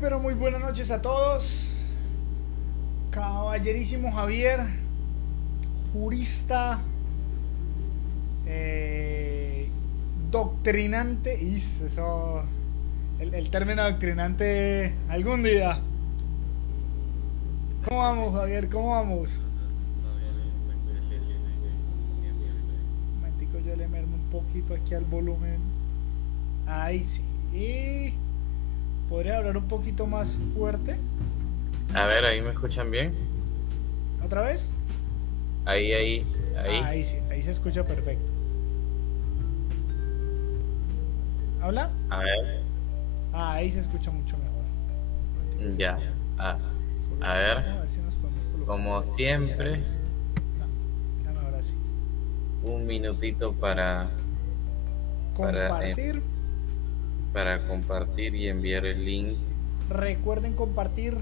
pero muy buenas noches a todos. Caballerísimo Javier, jurista, doctrinante. Eso, el término doctrinante algún día. ¿Cómo vamos, Javier? ¿Cómo vamos? Un momentico, yo le mermo un poquito aquí al volumen. Ahí sí. Y podría hablar un poquito más fuerte. A ver, ahí me escuchan bien. ¿Otra vez? Ahí. Ahí sí, ahí se escucha perfecto. ¿Habla? A ver, Ahí se escucha mucho mejor. ya. A ver, Si nos podemos colocar como siempre, No, ya mejor así. un minutito para Compartir. compartir y enviar el link. Recuerden compartir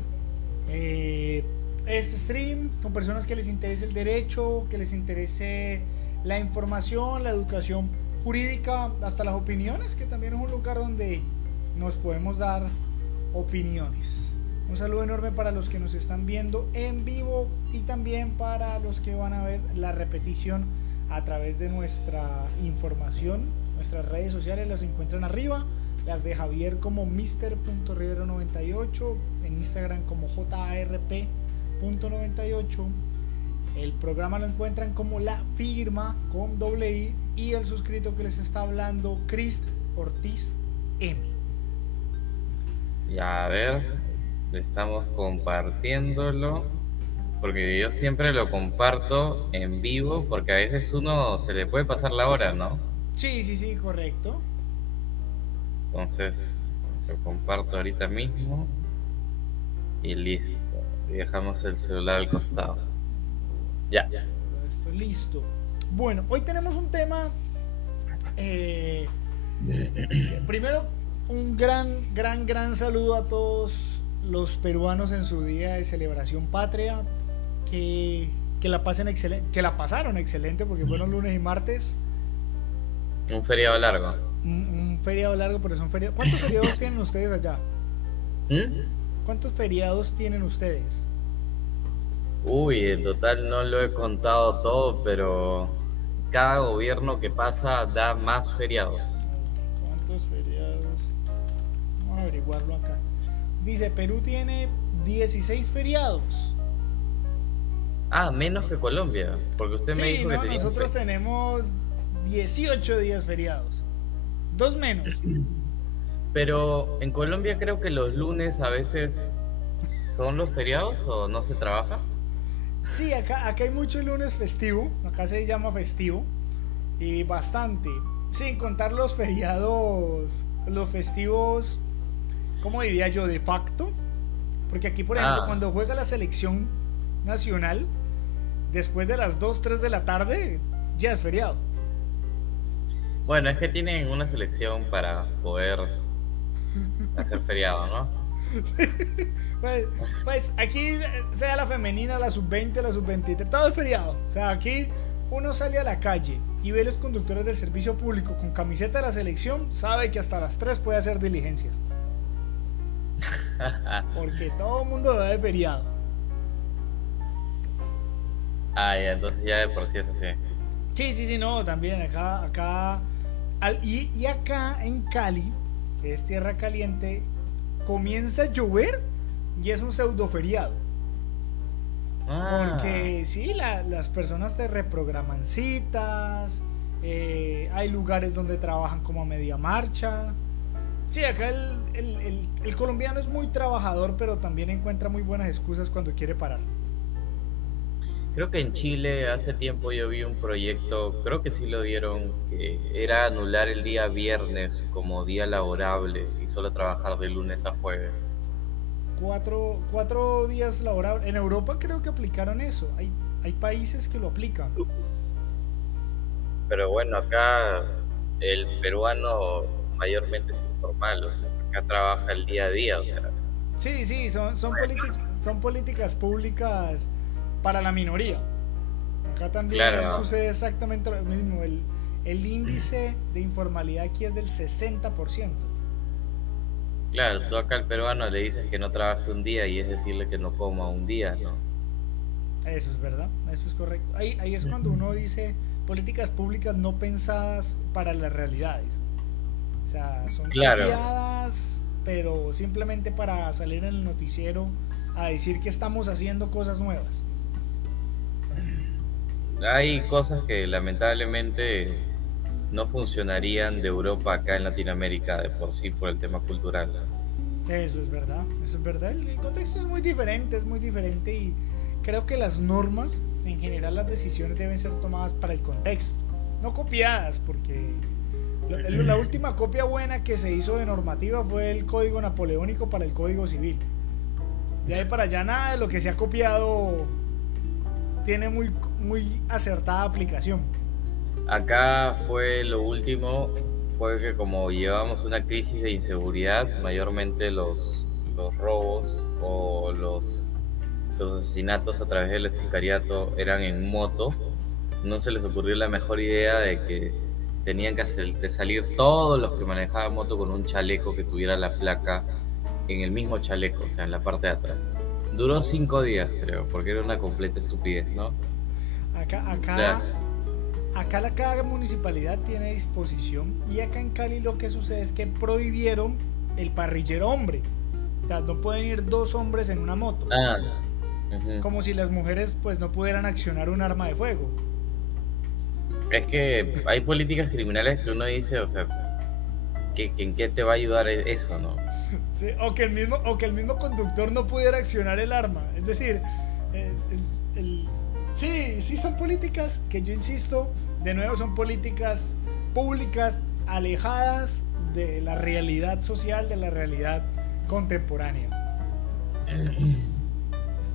este stream con personas que les interese el derecho, que les interese la información, la educación jurídica, hasta las opiniones, que también es un lugar donde nos podemos dar opiniones. Un saludo enorme para los que nos están viendo en vivo y también para los que van a ver la repetición a través de nuestra información. Nuestras redes sociales las encuentran arriba, las de Javier como Mr.Rivero98, en Instagram como JARP.98. El programa lo encuentran como La Firma con doble I, y el suscrito que les está hablando, Crist Ortiz M. Ya, a ver, estamos compartiéndolo, porque yo siempre lo comparto en vivo, porque a veces uno se le puede pasar la hora, ¿no? Sí, correcto. Entonces, lo comparto ahorita mismo y listo. Y dejamos el celular al costado. Ya. Esto listo. Bueno, hoy tenemos un tema. Primero, un gran saludo a todos los peruanos en su día de celebración patria. Que la pasen excelente, que la pasaron excelente, porque fueron lunes y martes. Un feriado largo. Un feriado largo, pero son feriados. ¿Cuántos feriados tienen ustedes allá? ¿Cuántos feriados tienen ustedes? Uy, en total no lo he contado todo, pero cada gobierno que pasa da más feriados. ¿Cuántos feriados? Vamos a averiguarlo acá. Dice, Perú tiene 16 feriados. Ah, menos que Colombia, porque usted me dijo que tenía nosotros tenemos 18 días feriados. 2 menos. Pero en Colombia creo que los lunes a veces son los feriados o no se trabaja. Sí, acá hay mucho lunes festivo. Acá se llama festivo. Y bastante. Sin contar los feriados, los festivos, ¿cómo diría yo? De facto. Porque aquí, por ejemplo, cuando juega la selección nacional, después de las 2, 3 de la tarde, ya es feriado. Bueno, es que tienen una selección para poder hacer feriado, ¿no? Pues aquí, sea la femenina, la sub-20, la sub-23, todo es feriado. O sea, aquí uno sale a la calle y ve los conductores del servicio público con camiseta de la selección, sabe que hasta las 3 puede hacer diligencias. Porque todo el mundo va de feriado. Ah, ya, entonces ya de por sí es así. Sí, no, también acá y acá en Cali, que es tierra caliente, comienza a llover y es un pseudo feriado. Porque sí, las personas te reprograman citas, hay lugares donde trabajan como a media marcha. Sí, acá el colombiano es muy trabajador, pero también encuentra muy buenas excusas cuando quiere parar. Creo que en Chile hace tiempo yo vi un proyecto, creo que sí lo dieron, que era anular el día viernes como día laborable y solo trabajar de lunes a jueves. 4 días laborables. En Europa creo que aplicaron eso. Hay países que lo aplican. Pero bueno, acá el peruano mayormente es informal, o sea, acá trabaja el día a día, o sea. Sí, son políticas públicas para la minoría. Acá también sucede exactamente lo mismo. El índice de informalidad aquí es del 60%. Claro, tú acá al peruano le dices que no trabaje un día y es decirle que no coma un día, ¿no? Eso es verdad, eso es correcto. Ahí es cuando uno dice políticas públicas no pensadas para las realidades. O sea, son Claro, copiadas, pero simplemente para salir en el noticiero a decir que estamos haciendo cosas nuevas. hay cosas que lamentablemente no funcionarían de Europa acá en Latinoamérica de por sí por el tema cultural. Eso es verdad, eso es verdad. El contexto es muy diferente y creo que las normas, en general las decisiones deben ser tomadas para el contexto, no copiadas, porque la última copia buena que se hizo de normativa fue el Código Napoleónico para el Código Civil. De ahí para allá nada de lo que se ha copiado tiene muy acertada aplicación. Acá fue lo último, fue que como llevamos una crisis de inseguridad, mayormente los robos o los asesinatos a través del sicariato eran en moto, no se les ocurrió la mejor idea de que tenían que de salir todos los que manejaban moto con un chaleco que tuviera la placa en el mismo chaleco, o sea, en la parte de atrás. Duró 5 días, creo, porque era una completa estupidez, ¿no? Acá, O sea, acá, acá cada municipalidad tiene disposición y acá en Cali lo que sucede es que prohibieron el parrillero hombre. O sea, no pueden ir dos hombres en una moto. ah, ujú. Como si las mujeres pues no pudieran accionar un arma de fuego. Es que hay políticas criminales que uno dice, o sea, que ¿en qué te va a ayudar eso, no? Sí, o que el mismo conductor no pudiera accionar el arma. Es decir, eh, sí, sí son políticas que yo insisto, de nuevo son políticas públicas alejadas de la realidad social, de la realidad contemporánea.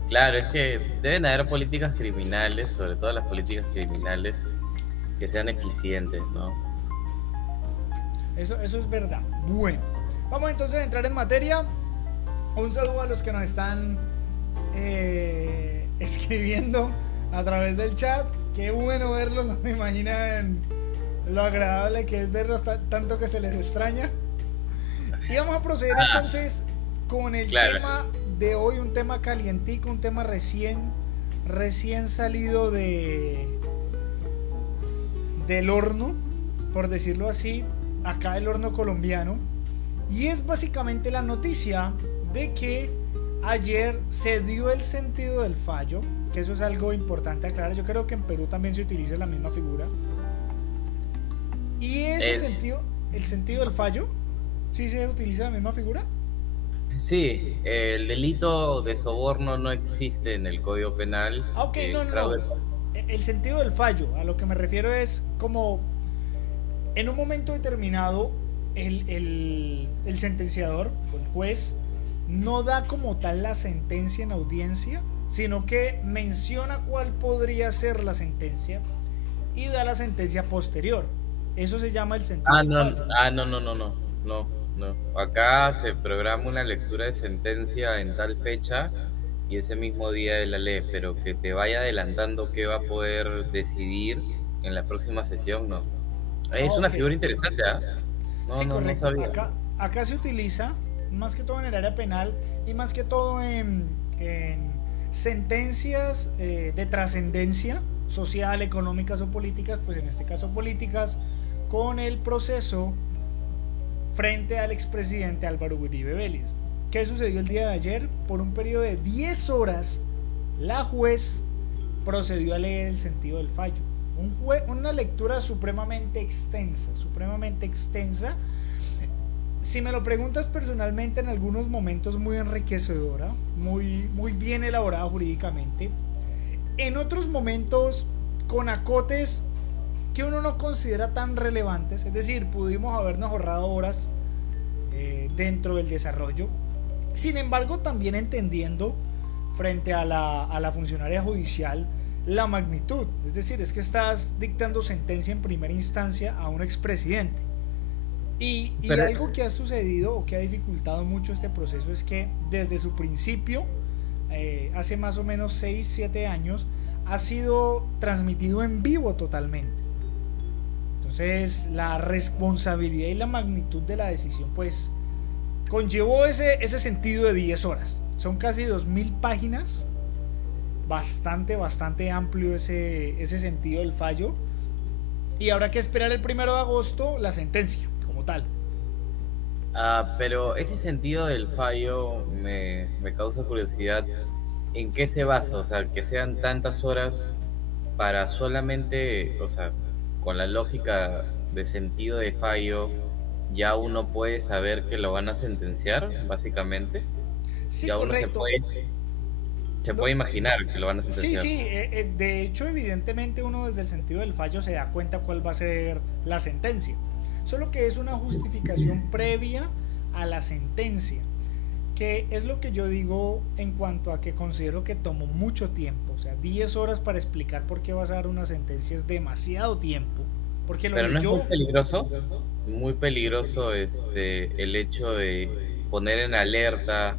Claro, es que deben haber políticas criminales, sobre todo las políticas criminales, que sean eficientes, ¿no? Eso es verdad. Bueno, vamos entonces a entrar en materia. Un saludo a los que nos están escribiendo a través del chat. Qué bueno verlos, no me imaginan lo agradable que es verlos tanto que se les extraña. Y vamos a proceder entonces con el Claro. tema de hoy, un tema calientico, un tema recién salido del horno, por decirlo así, acá el horno colombiano. Y es básicamente la noticia de que ayer se dio el sentido del fallo, que eso es algo importante aclarar. Yo creo que en Perú también se utiliza la misma figura. Y es el sentido del fallo. ¿Sí se utiliza la misma figura? Sí, el delito de soborno no existe en el Código Penal. Ah, ok, no, no, Fraude. no. El sentido del fallo, a lo que me refiero es como en un momento determinado el sentenciador o el juez no da como tal la sentencia en audiencia, sino que menciona cuál podría ser la sentencia y da la sentencia posterior. Eso se llama el sentido Ah, del no, fallo. no. Acá se programa una lectura de sentencia en tal fecha y ese mismo día de la ley, pero que te vaya adelantando qué va a poder decidir en la próxima sesión, no. Ah, Es una ok. figura interesante, ¿ah? Sí, No correcto. sabía. Acá se utiliza más que todo en el área penal y más que todo en sentencias de trascendencia social, económicas o políticas, pues en este caso políticas, con el proceso frente al expresidente Álvaro Uribe Vélez. ¿Qué sucedió el día de ayer? Por un periodo de 10 horas, la juez procedió a leer el sentido del fallo. Una lectura supremamente extensa. Si me lo preguntas personalmente, en algunos momentos muy enriquecedora, muy bien elaborada jurídicamente. En otros momentos con acotes que uno no considera tan relevantes, es decir, pudimos habernos ahorrado horas dentro del desarrollo. Sin embargo, también entendiendo frente a la funcionaria judicial la magnitud, es decir, es que estás dictando sentencia en primera instancia a un expresidente. Y Pero, algo que ha sucedido o que ha dificultado mucho este proceso es que desde su principio, hace más o menos 6-7 años, ha sido transmitido en vivo totalmente. Entonces la responsabilidad y la magnitud de la decisión pues conllevó ese sentido de 10 horas. Son casi 2000 páginas, bastante amplio ese sentido del fallo. Y habrá que esperar el 1 de agosto la sentencia, como tal. Pero ese sentido del fallo me causa curiosidad. ¿En qué se basa? O sea, que sean tantas horas para solamente, o sea, con la lógica de sentido de fallo, ya uno puede saber que lo van a sentenciar, básicamente. Sí, Ya uno correcto. se Lo- puede imaginar que lo van a sí, sentenciar. sí, de hecho, evidentemente uno desde el sentido del fallo se da cuenta cuál va a ser la sentencia. Solo que es una justificación previa a la sentencia, que es lo que yo digo en cuanto a que considero que tomó mucho tiempo. O sea, 10 horas para explicar por qué vas a dar una sentencia es demasiado tiempo, porque lo Pero no es leyó. muy peligroso el hecho de poner en alerta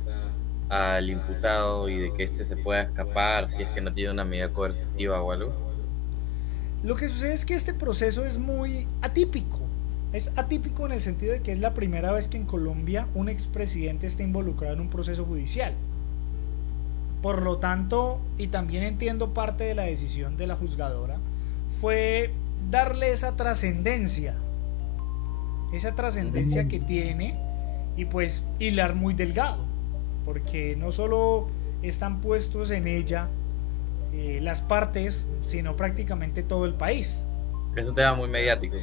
al imputado y de que éste se pueda escapar si es que no tiene una medida coercitiva o algo. Lo que sucede es que este proceso es muy atípico. Es atípico en el sentido de que es la primera vez que en Colombia un expresidente está involucrado en un proceso judicial. Por lo tanto, y también entiendo parte de la decisión de la juzgadora, fue darle esa trascendencia que tiene, y pues hilar muy delgado, porque no solo están puestos en ella las partes, sino prácticamente todo el país. Es un tema muy mediático.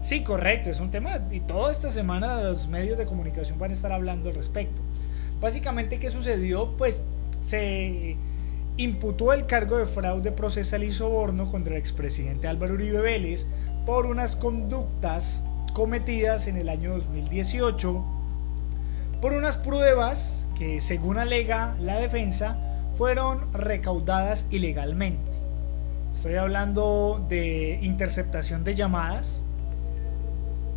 Sí, correcto, es un tema y toda esta semana los medios de comunicación van a estar hablando al respecto. Básicamente, ¿qué sucedió? Pues se imputó el cargo de fraude procesal y soborno contra el expresidente Álvaro Uribe Vélez por unas conductas cometidas en el año 2018, por unas pruebas que, según alega la defensa, fueron recaudadas ilegalmente. Estoy hablando de interceptación de llamadas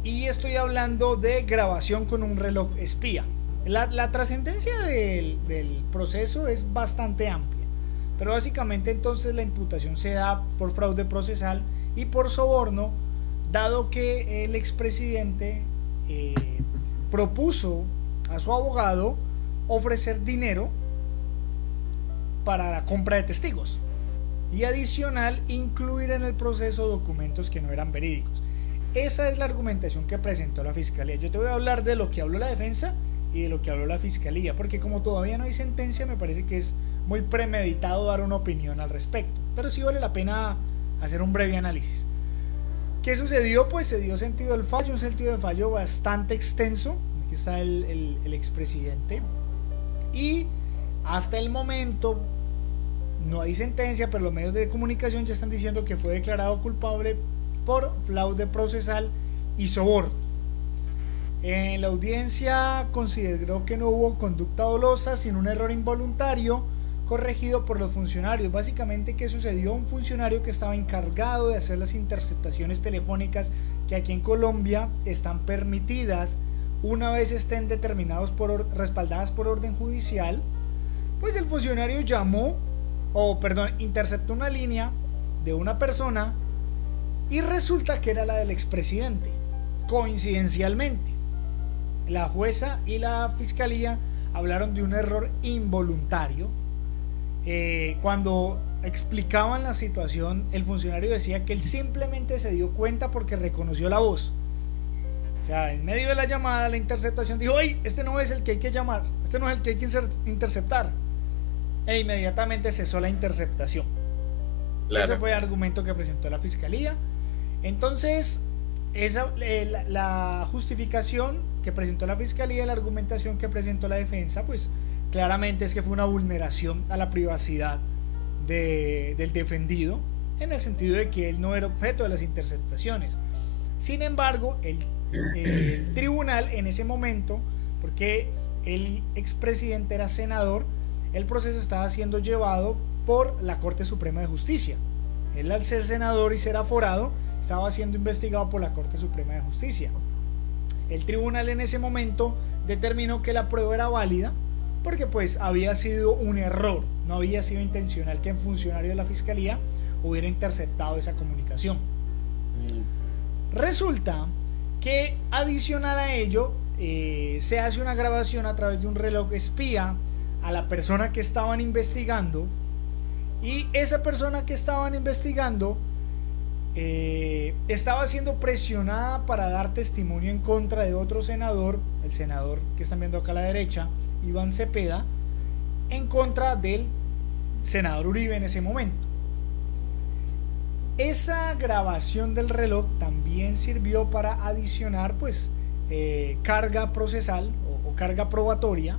y estoy hablando de grabación con un reloj espía. La trascendencia del proceso es bastante amplia, pero básicamente entonces la imputación se da por fraude procesal y por soborno, dado que el expresidente propuso a su abogado ofrecer dinero para la compra de testigos y adicional incluir en el proceso documentos que no eran verídicos. Esa es la argumentación que presentó la fiscalía. Yo te voy a hablar de lo que habló la defensa y de lo que habló la fiscalía, porque como todavía no hay sentencia, me parece que es muy premeditado dar una opinión al respecto, pero sí vale la pena hacer un breve análisis. ¿Qué sucedió? Pues se dio sentido del fallo, un sentido de fallo bastante extenso. Aquí está el expresidente, y hasta el momento no hay sentencia, pero los medios de comunicación ya están diciendo que fue declarado culpable por fraude procesal y soborno. En la audiencia consideró que no hubo conducta dolosa, sino un error involuntario corregido por los funcionarios. Básicamente, ¿qué sucedió? Un funcionario que estaba encargado de hacer las interceptaciones telefónicas que aquí en Colombia están permitidas una vez estén respaldadas por orden judicial, pues el funcionario interceptó una línea de una persona y resulta que era la del expresidente. Coincidencialmente, la jueza y la fiscalía hablaron de un error involuntario. Cuando explicaban la situación, el funcionario decía que él simplemente se dio cuenta porque reconoció la voz. O sea, en medio de la llamada, la interceptación, dijo: ¡ay! Este no es el que hay que llamar, este no es el que hay que interceptar. E inmediatamente cesó la interceptación. Claro. Ese fue el argumento que presentó la fiscalía. Entonces, la justificación que presentó la fiscalía y la argumentación que presentó la defensa, pues claramente es que fue una vulneración a la privacidad del defendido, en el sentido de que él no era objeto de las interceptaciones. Sin embargo, el tribunal en ese momento, porque el expresidente era senador, el proceso estaba siendo llevado por la Corte Suprema de Justicia. Él, al ser senador y ser aforado, estaba siendo investigado por la Corte Suprema de Justicia. El tribunal en ese momento determinó que la prueba era válida porque pues había sido un error, no había sido intencional que un funcionario de la fiscalía hubiera interceptado esa comunicación. Resulta que adicional a ello, se hace una grabación a través de un reloj espía a la persona que estaban investigando, y esa persona que estaban investigando estaba siendo presionada para dar testimonio en contra de otro senador, el senador que están viendo acá a la derecha, Iván Cepeda, en contra del senador Uribe en ese momento. Esa grabación del reloj también sirvió para adicionar pues carga procesal o carga probatoria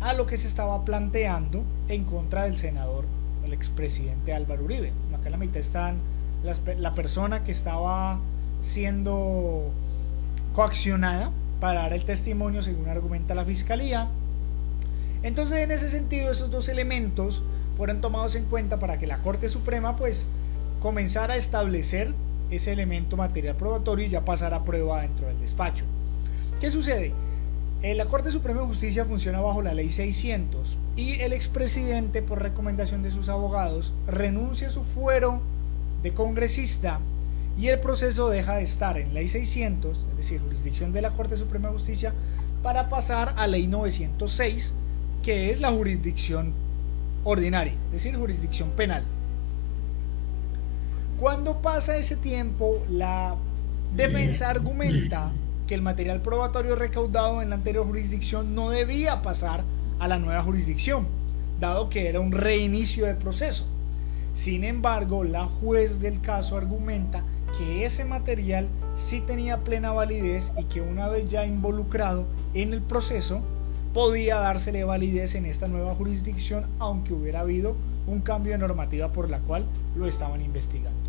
a lo que se estaba planteando en contra del senador, el expresidente Álvaro Uribe. Acá en la mitad están la persona que estaba siendo coaccionada para dar el testimonio según argumenta la fiscalía. Entonces, en ese sentido, esos dos elementos fueron tomados en cuenta para que la Corte Suprema pues comenzara a establecer ese elemento material probatorio y ya pasar a prueba dentro del despacho. ¿Qué sucede? La Corte Suprema de Justicia funciona bajo la Ley 600 y el expresidente, por recomendación de sus abogados, renuncia a su fuero de congresista y el proceso deja de estar en Ley 600, es decir, jurisdicción de la Corte Suprema de Justicia, para pasar a Ley 906, que es la jurisdicción ordinaria, es decir, jurisdicción penal. Cuando pasa ese tiempo, la defensa argumenta que el material probatorio recaudado en la anterior jurisdicción no debía pasar a la nueva jurisdicción, dado que era un reinicio del proceso. Sin embargo, la juez del caso argumenta que ese material sí tenía plena validez y que una vez ya involucrado en el proceso, podía dársele validez en esta nueva jurisdicción, aunque hubiera habido un cambio de normativa por la cual lo estaban investigando.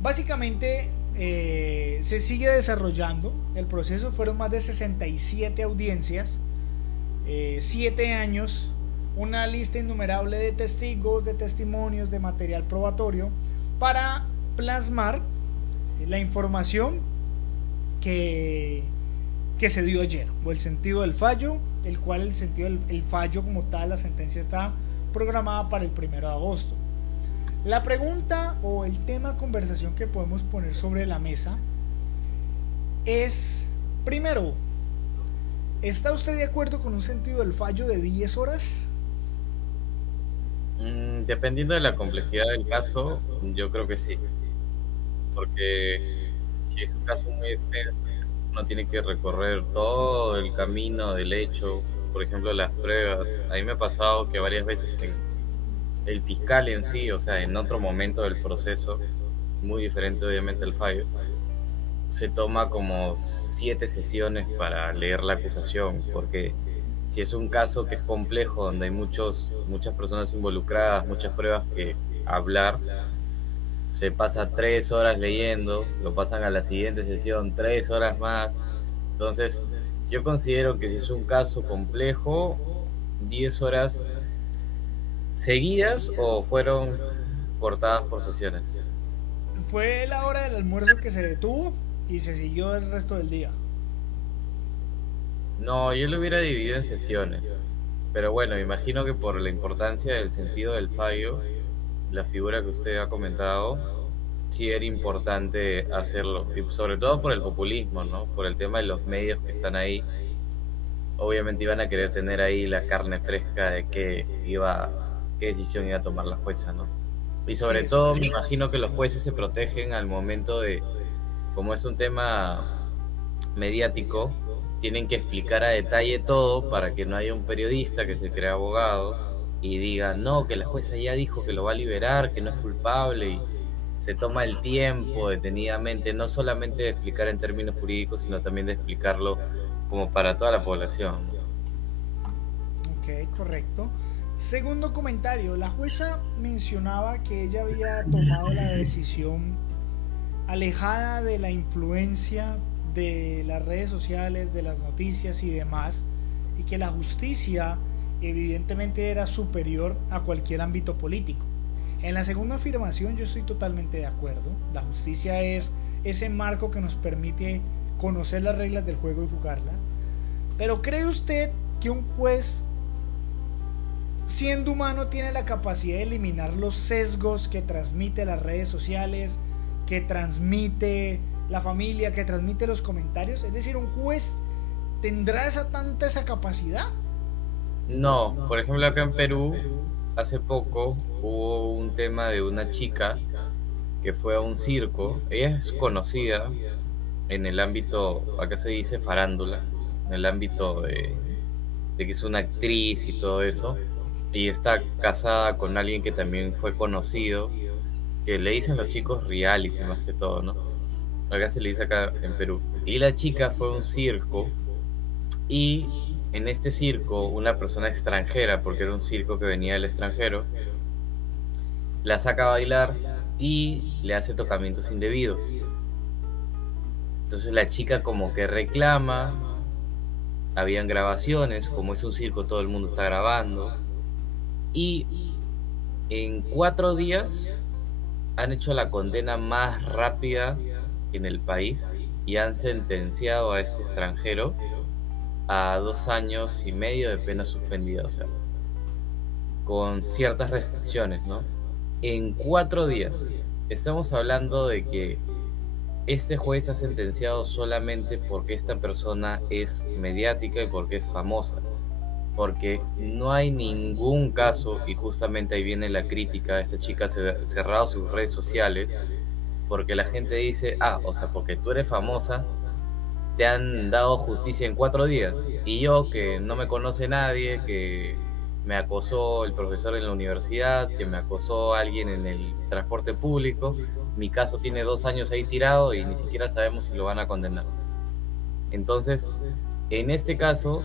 Básicamente se sigue desarrollando el proceso. Fueron más de 67 audiencias, 7 años, una lista innumerable de testigos, de testimonios, de material probatorio para plasmar la información que se dio ayer, o el sentido del fallo, el cual el sentido del fallo como tal, la sentencia está programada para el 1 de agosto. La pregunta o el tema de conversación que podemos poner sobre la mesa es, primero, ¿está usted de acuerdo con un sentido del fallo de 10 horas? Dependiendo de la complejidad del caso, yo creo que sí. Porque si es un caso muy extenso, uno tiene que recorrer todo el camino del hecho, por ejemplo, las pruebas. A mí me ha pasado que varias veces el fiscal en sí, o sea, en otro momento del proceso, muy diferente obviamente al fallo, se toma como 7 sesiones para leer la acusación, porque si es un caso que es complejo, donde hay muchas personas involucradas, muchas pruebas que hablar, se pasa 3 horas leyendo, lo pasan a la siguiente sesión 3 horas más. Entonces yo considero que si es un caso complejo, 10 horas seguidas o fueron cortadas por sesiones. Fue la hora del almuerzo que se detuvo y se siguió el resto del día. No, yo lo hubiera dividido en sesiones, pero bueno, me imagino que por la importancia del sentido del fallo, la figura que usted ha comentado, sí era importante hacerlo, y sobre todo por el populismo, ¿no? Por el tema de los medios que están ahí. Obviamente iban a querer tener ahí la carne fresca de qué decisión iba a tomar la jueza, ¿no? Y sobre todo me imagino que los jueces se protegen al momento de, como es un tema mediático, tienen que explicar a detalle todo para que no haya un periodista que se crea abogado y diga, no, que la jueza ya dijo que lo va a liberar, que no es culpable, y se toma el tiempo detenidamente, no solamente de explicar en términos jurídicos, sino también de explicarlo como para toda la población. Ok, correcto. Segundo comentario, la jueza mencionaba que ella había tomado la decisión alejada de la influencia de las redes sociales, de las noticias y demás, y que la justicia evidentemente era superior a cualquier ámbito político. En la segunda afirmación yo estoy totalmente de acuerdo. La justicia es ese marco que nos permite conocer las reglas del juego y jugarla. Pero ¿cree usted que un juez, siendo humano, tiene la capacidad de eliminar los sesgos que transmite las redes sociales, que transmite la familia, que transmite los comentarios. Es decir, un juez tendrá esa capacidad. No, por ejemplo acá en Perú, hace poco hubo un tema de una chica que fue a un circo. Ella es conocida en el ámbito, acá se dice farándula, en el ámbito de que es una actriz y todo eso, y está casada con alguien que también fue conocido, que le dicen los chicos reality más que todo, ¿no? Acá se le dice acá en Perú. Y la chica fue a un circo y en este circo una persona extranjera, porque era un circo que venía del extranjero, la saca a bailar y le hace tocamientos indebidos. Entonces la chica como que reclama, habían grabaciones, como es un circo todo el mundo está grabando, y en 4 días han hecho la condena más rápida en el país y han sentenciado a este extranjero a 2 años y medio de pena suspendida, o sea, con ciertas restricciones, ¿no? En 4 días. Estamos hablando de que este juez ha sentenciado solamente porque esta persona es mediática y porque es famosa. Porque no hay ningún caso, y justamente ahí viene la crítica, esta chica ha cerrado sus redes sociales, porque la gente dice, o sea, porque tú eres famosa, te han dado justicia en 4 días. Y yo, que no me conoce nadie, que me acosó el profesor en la universidad, que me acosó alguien en el transporte público, mi caso tiene 2 años ahí tirado y ni siquiera sabemos si lo van a condenar. Entonces, en este caso,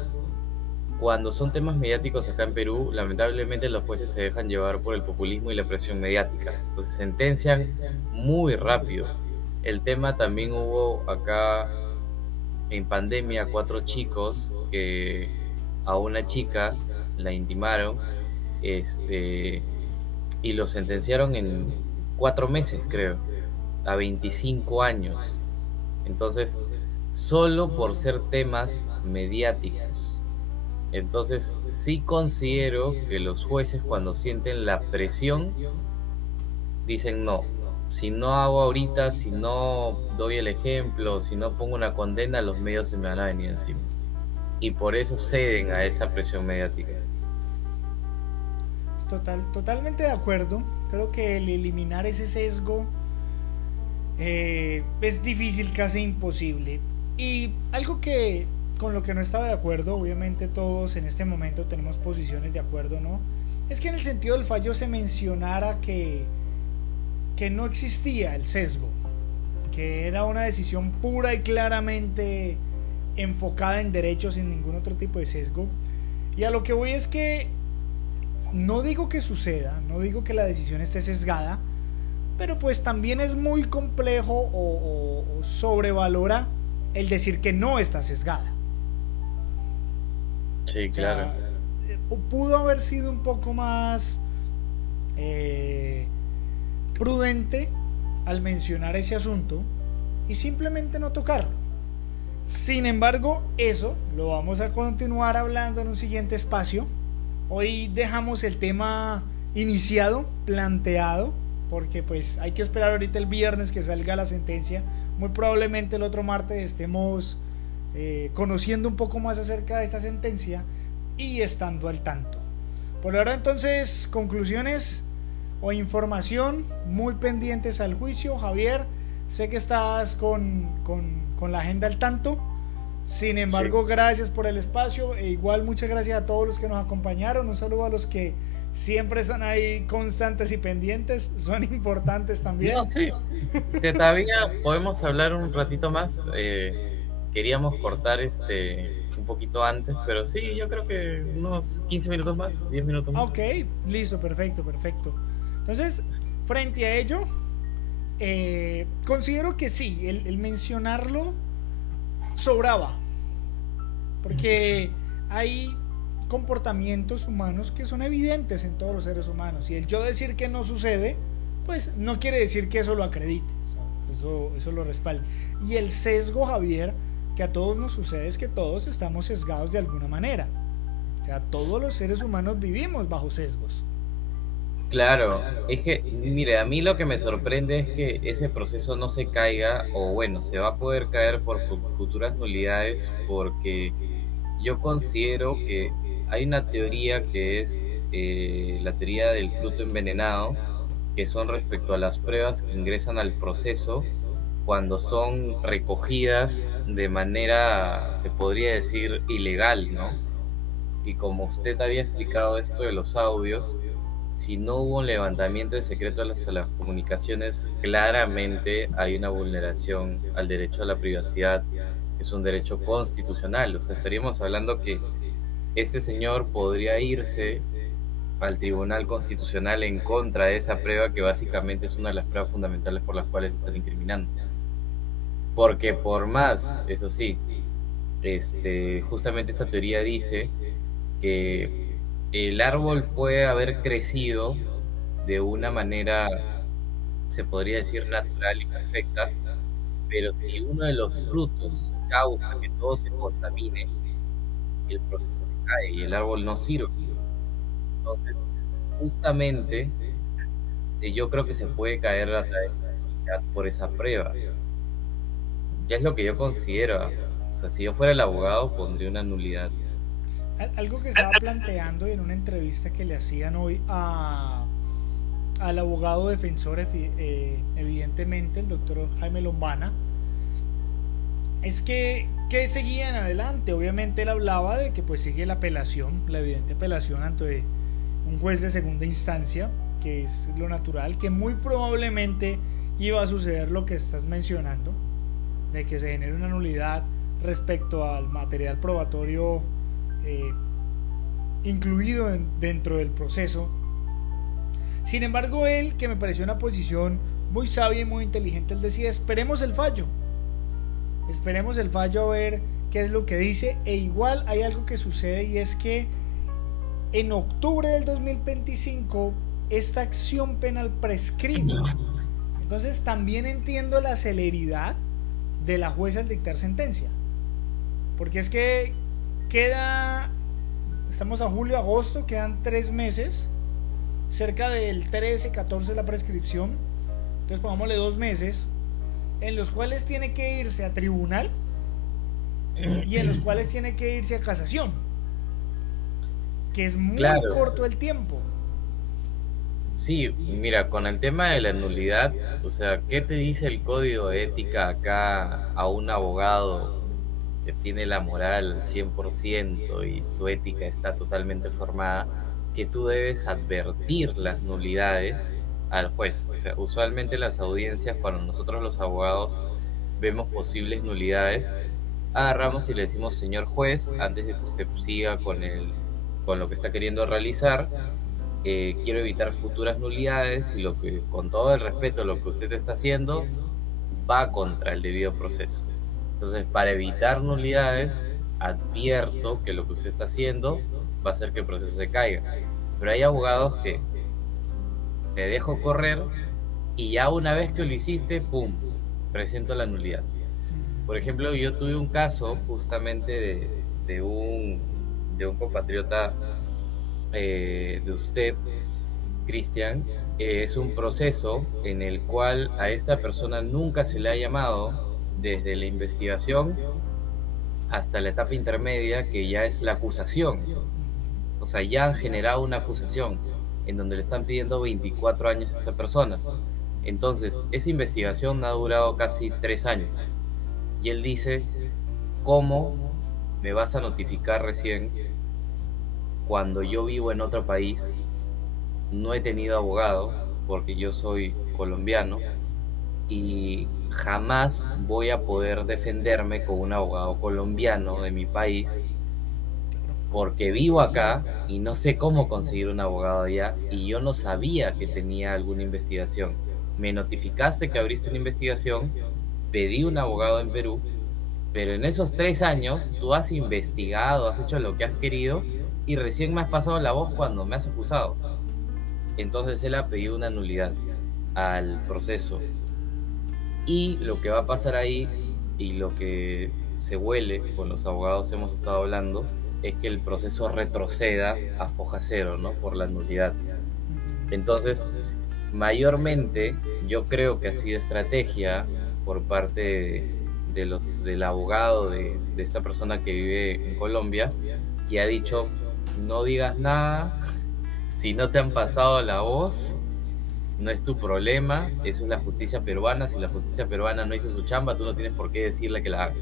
cuando son temas mediáticos acá en Perú, lamentablemente los jueces se dejan llevar por el populismo y la presión mediática. Entonces sentencian muy rápido. El tema también hubo acá en pandemia 4 chicos que a una chica la intimaron, y lo sentenciaron en 4 meses, creo, a 25 años. Entonces, solo por ser temas mediáticos. Entonces, sí considero que los jueces, cuando sienten la presión, dicen no. Si no hago ahorita, si no doy el ejemplo, si no pongo una condena, los medios se me van a venir encima. Y por eso ceden a esa presión mediática. Totalmente de acuerdo. Creo que el eliminar ese sesgo es difícil, casi imposible. Y algo que con lo que no estaba de acuerdo, obviamente todos en este momento tenemos posiciones de acuerdo, ¿no? Es que en el sentido del fallo se mencionara que no existía el sesgo, que era una decisión pura y claramente enfocada en derechos sin ningún otro tipo de sesgo. Y a lo que voy es que no digo que suceda, no digo que la decisión esté sesgada, pero pues también es muy complejo o sobrevalora el decir que no está sesgada. Sí, claro. O sea, pudo haber sido un poco más prudente al mencionar ese asunto y simplemente no tocarlo. Sin embargo, eso lo vamos a continuar hablando en un siguiente espacio. Hoy dejamos el tema iniciado, planteado, porque pues hay que esperar ahorita el viernes que salga la sentencia. Muy probablemente el otro martes estemos conociendo un poco más acerca de esta sentencia y estando al tanto. Por ahora entonces, conclusiones o información, muy pendientes al juicio. Javier, sé que estás con la agenda al tanto. Sin embargo, sí, gracias por el espacio e igual muchas gracias a todos los que nos acompañaron. Un saludo a los que siempre están ahí constantes y pendientes, son importantes también. No, sí. Todavía podemos hablar un ratito más. Queríamos cortar un poquito antes, pero sí, yo creo que unos 15 minutos más, 10 minutos más. Ok, listo, perfecto. Entonces, frente a ello, considero que sí, el mencionarlo sobraba, porque hay comportamientos humanos que son evidentes en todos los seres humanos, y el yo decir que no sucede, pues no quiere decir que eso lo acredite, eso lo respalde. Y el sesgo, Javier, que a todos nos sucede, es que todos estamos sesgados de alguna manera. O sea, todos los seres humanos vivimos bajo sesgos. Claro, es que, mire, a mí lo que me sorprende es que ese proceso no se caiga, o bueno, se va a poder caer por futuras nulidades, porque yo considero que hay una teoría que es la teoría del fruto envenenado, que son respecto a las pruebas que ingresan al proceso cuando son recogidas de manera, se podría decir, ilegal, ¿no? Y como usted había explicado esto de los audios, si no hubo un levantamiento de secreto a las comunicaciones, claramente hay una vulneración al derecho a la privacidad, que es un derecho constitucional. O sea, estaríamos hablando que este señor podría irse al Tribunal Constitucional en contra de esa prueba que básicamente es una de las pruebas fundamentales por las cuales lo están incriminando. Porque por más, eso sí, justamente esta teoría dice que el árbol puede haber crecido de una manera, se podría decir, natural y perfecta, pero si uno de los frutos causa que todo se contamine, el proceso se cae y el árbol no sirve. Entonces, justamente, yo creo que se puede caer a través de la nulidad por esa prueba. Ya es lo que yo considero. O sea, si yo fuera el abogado, pondría una nulidad. Algo que estaba planteando en una entrevista que le hacían hoy al abogado defensor, evidentemente, el doctor Jaime Lombana, es que seguían adelante. Obviamente él hablaba de que pues sigue la apelación, la evidente apelación ante un juez de segunda instancia, que es lo natural, que muy probablemente iba a suceder lo que estás mencionando, de que se genere una nulidad respecto al material probatorio incluido dentro del proceso. Sin embargo, él, que me pareció una posición muy sabia y muy inteligente, él decía: esperemos el fallo a ver qué es lo que dice. E igual hay algo que sucede, y es que en octubre del 2025 esta acción penal prescribe. Entonces también entiendo la celeridad de la jueza al dictar sentencia, porque es que estamos a julio, agosto, quedan 3 meses, cerca del 13, 14 de la prescripción. Entonces pongámosle 2 meses en los cuales tiene que irse a tribunal y en los cuales tiene que irse a casación, que es muy corto el tiempo. Sí, mira, con el tema de la nulidad, o sea, ¿qué te dice el código de ética acá a un abogado que tiene la moral al 100% y su ética está totalmente formada, que tú debes advertir las nulidades al juez? O sea, usualmente en las audiencias, cuando nosotros los abogados vemos posibles nulidades, agarramos y le decimos: señor juez, antes de que usted siga con lo que está queriendo realizar, quiero evitar futuras nulidades, y con todo el respeto, lo que usted está haciendo va contra el debido proceso. Entonces, para evitar nulidades, advierto que lo que usted está haciendo va a hacer que el proceso se caiga. Pero hay abogados que te dejo correr y ya una vez que lo hiciste, ¡pum!, presento la nulidad. Por ejemplo, yo tuve un caso justamente de un compatriota de usted, Cristian. Es un proceso en el cual a esta persona nunca se le ha llamado desde la investigación hasta la etapa intermedia, que ya es la acusación. O sea, ya han generado una acusación en donde le están pidiendo 24 años a esta persona. Entonces, esa investigación ha durado casi 3 años. Y él dice: ¿cómo me vas a notificar recién cuando yo vivo en otro país? No he tenido abogado porque yo soy colombiano y jamás voy a poder defenderme con un abogado colombiano de mi país, porque vivo acá y no sé cómo conseguir un abogado allá, y yo no sabía que tenía alguna investigación. Me notificaste que abriste una investigación, pedí un abogado en Perú, pero en esos 3 años tú has investigado, has hecho lo que has querido, y recién me has pasado la voz cuando me has acusado. Entonces él ha pedido una nulidad al proceso. Y lo que va a pasar ahí, y lo que se huele, con los abogados hemos estado hablando, es que el proceso retroceda a foja cero, ¿no? Por la nulidad. Entonces, mayormente yo creo que ha sido estrategia por parte del abogado de esta persona que vive en Colombia, que ha dicho, no digas nada, si no te han pasado la voz, no es tu problema, eso es la justicia peruana, si la justicia peruana no hizo su chamba, tú no tienes por qué decirle que la haga.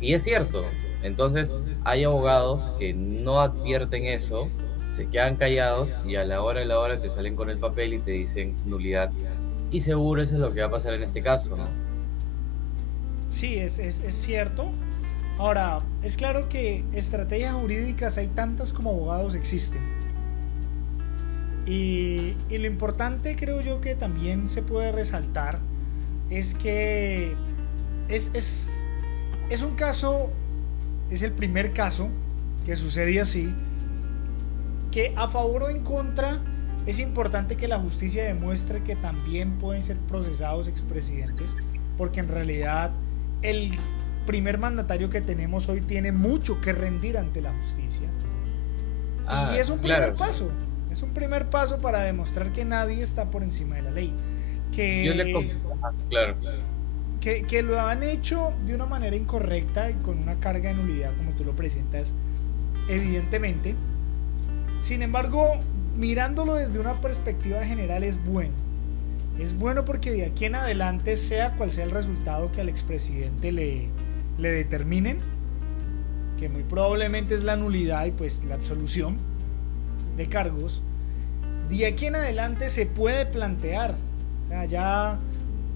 Y es cierto, entonces hay abogados que no advierten eso, se quedan callados y a la hora de la hora te salen con el papel y te dicen nulidad. Y seguro eso es lo que va a pasar en este caso, ¿no? Sí, es cierto. Ahora, es claro que estrategias jurídicas hay tantas como abogados existen. Y lo importante creo yo que también se puede resaltar es que es, es, es un caso, es el primer caso que sucede así, que a favor o en contra es importante que la justicia demuestre que también pueden ser procesados expresidentes, porque en realidad el primer mandatario que tenemos hoy tiene mucho que rendir ante la justicia. Y es un primer Claro, paso, es un primer paso para demostrar que nadie está por encima de la ley, yo le que, claro, que lo han hecho de una manera incorrecta y con una carga de nulidad como tú lo presentas, evidentemente. Sin embargo, mirándolo desde una perspectiva general es bueno. Es bueno porque de aquí en adelante, sea cual sea el resultado que al expresidente le determinen, que muy probablemente es la nulidad y pues la absolución de cargos, de aquí en adelante se puede plantear. O sea, ya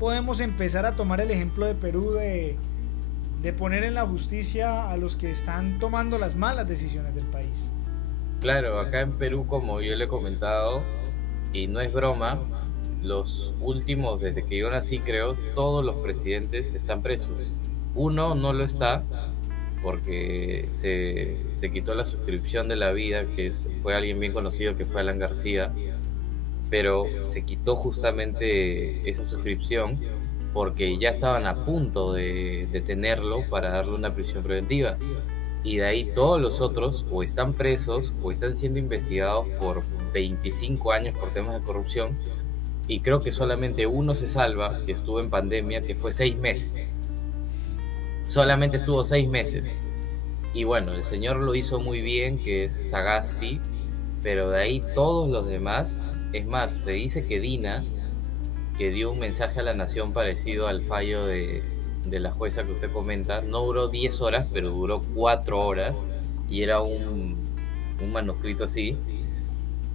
podemos empezar a tomar el ejemplo de Perú de poner en la justicia a los que están tomando las malas decisiones del país. claro, acá en Perú, como yo le he comentado, y no es broma, los últimos, desde que yo nací creo, todos los presidentes están presos. Uno no lo está porque se quitó la suscripción de la vida, fue alguien bien conocido que fue Alan García, pero se quitó justamente esa suscripción porque ya estaban a punto de detenerlo para darle una prisión preventiva. Y de ahí todos los otros o están presos o están siendo investigados por 25 años por temas de corrupción. Y creo que solamente uno se salva, que estuvo en pandemia, que fue 6 meses. Solamente estuvo 6 meses. Y bueno, el señor lo hizo muy bien, que es Sagasti, pero de ahí todos los demás, es más, se dice que Dina, que dio un mensaje a la nación parecido al fallo de la jueza que usted comenta, no duró 10 horas, pero duró 4 horas, y era un manuscrito así.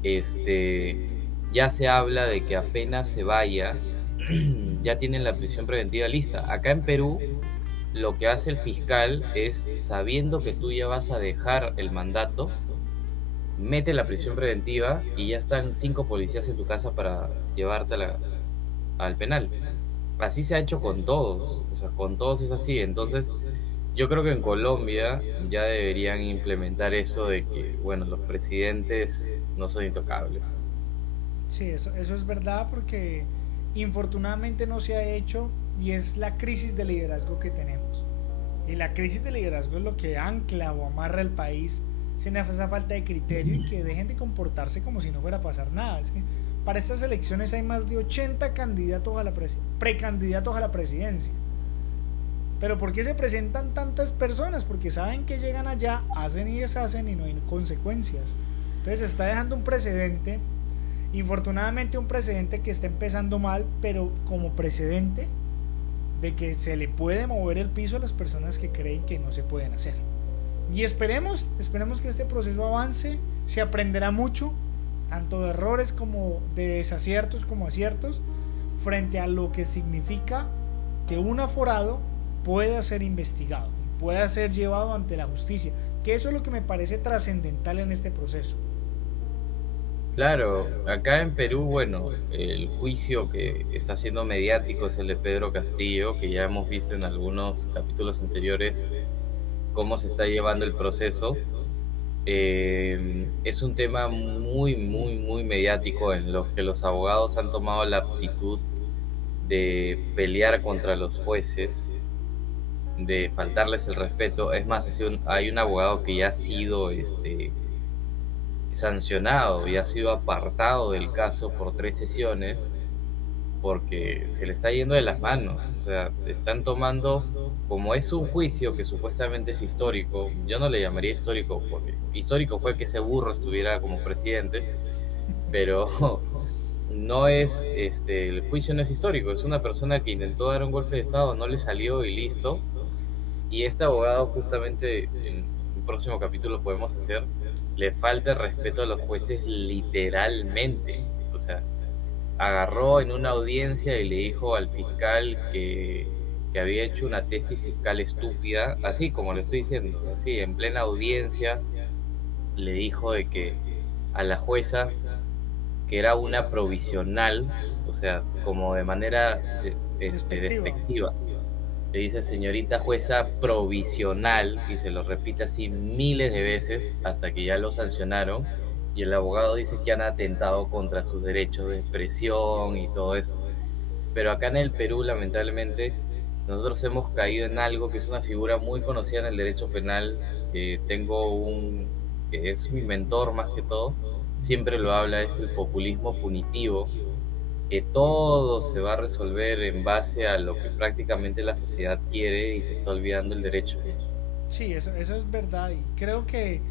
Este, ya se habla de que apenas se vaya, ya tienen la prisión preventiva lista. Acá en Perú, lo que hace el fiscal es, sabiendo que tú ya vas a dejar el mandato, mete la prisión preventiva y ya están 5 policías en tu casa para llevarte al penal. Así se ha hecho con todos, o sea, con todos es así. Entonces, yo creo que en Colombia ya deberían implementar eso de que, bueno, los presidentes no son intocables. Sí, eso es verdad porque infortunadamente no se ha hecho y es la crisis de liderazgo que tenemos. Y la crisis de liderazgo es lo que ancla o amarra el país sin esa falta de criterio y que dejen de comportarse como si no fuera a pasar nada. Es que para estas elecciones hay más de 80 candidatos a la precandidatos a la presidencia. Pero ¿por qué se presentan tantas personas? Porque saben que llegan allá, hacen y deshacen y no hay consecuencias. Entonces se está dejando un precedente, infortunadamente un precedente que está empezando mal, pero como precedente de que se le puede mover el piso a las personas que creen que no se pueden hacer. Y esperemos que este proceso avance, se aprenderá mucho, tanto de errores como de desaciertos como aciertos, frente a lo que significa que un aforado pueda ser investigado, pueda ser llevado ante la justicia, que eso es lo que me parece trascendental en este proceso. Claro, acá en Perú, bueno, el juicio que está siendo mediático es el de Pedro Castillo, que ya hemos visto en algunos capítulos anteriores cómo se está llevando el proceso. Es un tema muy, muy, muy mediático en lo que los abogados han tomado la aptitud de pelear contra los jueces, de faltarles el respeto. Es más, hay un abogado que ya ha sido sancionado y ha sido apartado del caso por 3 sesiones porque se le está yendo de las manos. O sea, están tomando, como es un juicio que supuestamente es histórico, yo no le llamaría histórico, porque histórico fue que ese burro estuviera como presidente, pero no es, el juicio no es histórico, es una persona que intentó dar un golpe de estado, no le salió y listo. Y este abogado, justamente en un próximo capítulo podemos hacer, le falta el respeto a los jueces literalmente. O sea, agarró en una audiencia y le dijo al fiscal que había hecho una tesis fiscal estúpida, así como le estoy diciendo, así en plena audiencia, le dijo de que a la jueza que era una provisional, o sea, como de manera despectiva. Le dice señorita jueza provisional y se lo repite así miles de veces hasta que ya lo sancionaron, y el abogado dice que han atentado contra sus derechos de expresión y todo eso. Pero acá en el Perú, lamentablemente, nosotros hemos caído en algo que es una figura muy conocida en el derecho penal, que que es mi mentor más que todo, siempre lo habla, es el populismo punitivo, que todo se va a resolver en base a lo que prácticamente la sociedad quiere y se está olvidando el derecho. Sí, eso es verdad, y creo que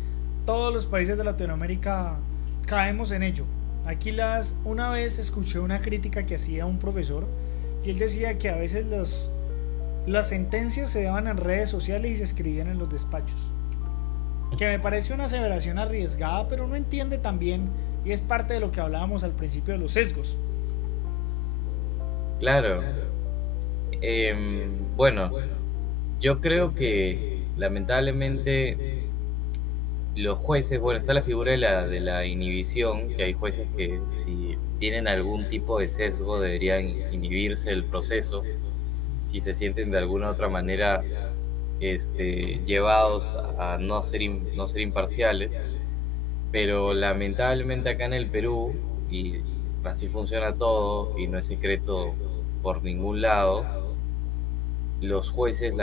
todos los países de Latinoamérica caemos en ello. Una vez escuché una crítica que hacía un profesor y él decía que a veces las sentencias se daban en redes sociales y se escribían en los despachos, que me parece una aseveración arriesgada, pero no entiende también, y es parte de lo que hablábamos al principio de los sesgos. Claro. Bueno, yo creo que lamentablemente los jueces, bueno, está la figura de la inhibición, que hay jueces que si tienen algún tipo de sesgo deberían inhibirse el proceso, si se sienten de alguna otra manera llevados a no ser imparciales. Pero lamentablemente acá en el Perú, y así funciona todo y no es secreto por ningún lado, los jueces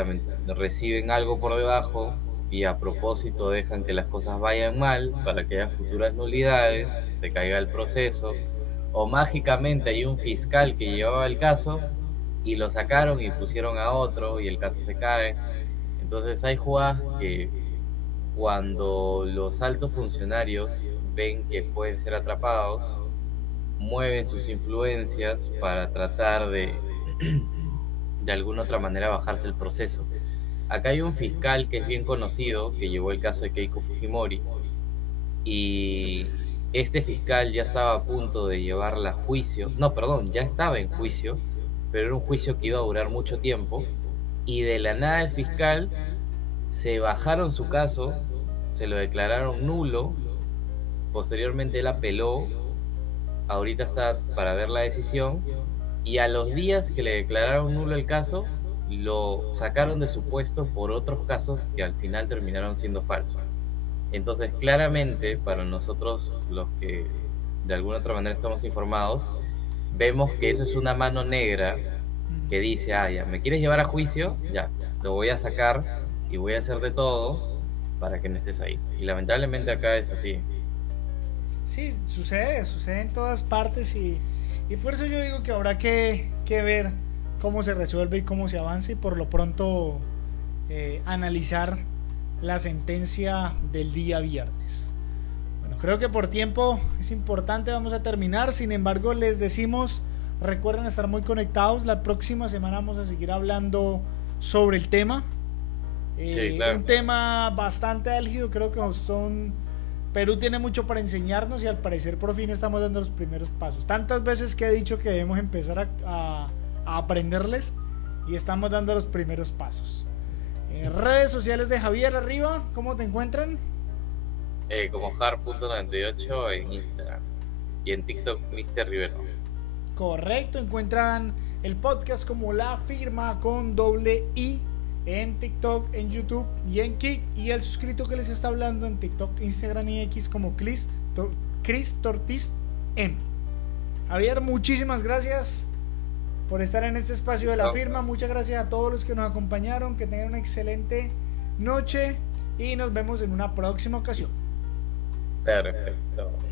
reciben algo por debajo y a propósito dejan que las cosas vayan mal para que haya futuras nulidades, se caiga el proceso, o mágicamente hay un fiscal que llevaba el caso y lo sacaron y pusieron a otro y el caso se cae. Entonces hay jugadas que cuando los altos funcionarios ven que pueden ser atrapados, mueven sus influencias para tratar de alguna otra manera bajarse el proceso. Acá hay un fiscal que es bien conocido, que llevó el caso de Keiko Fujimori, y este fiscal ya estaba a punto de llevarla a juicio, no, perdón, ya estaba en juicio, pero era un juicio que iba a durar mucho tiempo, y de la nada el fiscal se bajaron su caso, se lo declararon nulo, posteriormente él apeló, ahorita está para ver la decisión, y a los días que le declararon nulo el caso, lo sacaron de su puesto por otros casos que al final terminaron siendo falsos. Entonces, claramente, para nosotros, los que de alguna otra manera estamos informados, vemos que eso es una mano negra que dice, ya, ¿me quieres llevar a juicio? Ya, lo voy a sacar y voy a hacer de todo para que no estés ahí. Y lamentablemente acá es así. Sí, sucede en todas partes, y por eso yo digo que habrá que ver cómo se resuelve y cómo se avanza, y por lo pronto analizar la sentencia del día viernes. Bueno, creo que por tiempo es importante, vamos a terminar. Sin embargo, les decimos, recuerden estar muy conectados. La próxima semana vamos a seguir hablando sobre el tema. Sí, claro. Un tema bastante álgido, creo que Perú tiene mucho para enseñarnos, y al parecer por fin estamos dando los primeros pasos. Tantas veces que he dicho que debemos empezar a aprenderles, y estamos dando los primeros pasos. Redes sociales de Javier arriba, ¿cómo te encuentran? Como har.98 en Instagram y en TikTok Mr. Rivero. Correcto, encuentran el podcast como La Firma con doble I en TikTok, en YouTube y en Kik, y el suscrito que les está hablando en TikTok, Instagram y X como Chris Tortis M. Javier, muchísimas gracias por estar en este espacio de La Firma. Muchas gracias a todos los que nos acompañaron, que tengan una excelente noche y nos vemos en una próxima ocasión. Perfecto.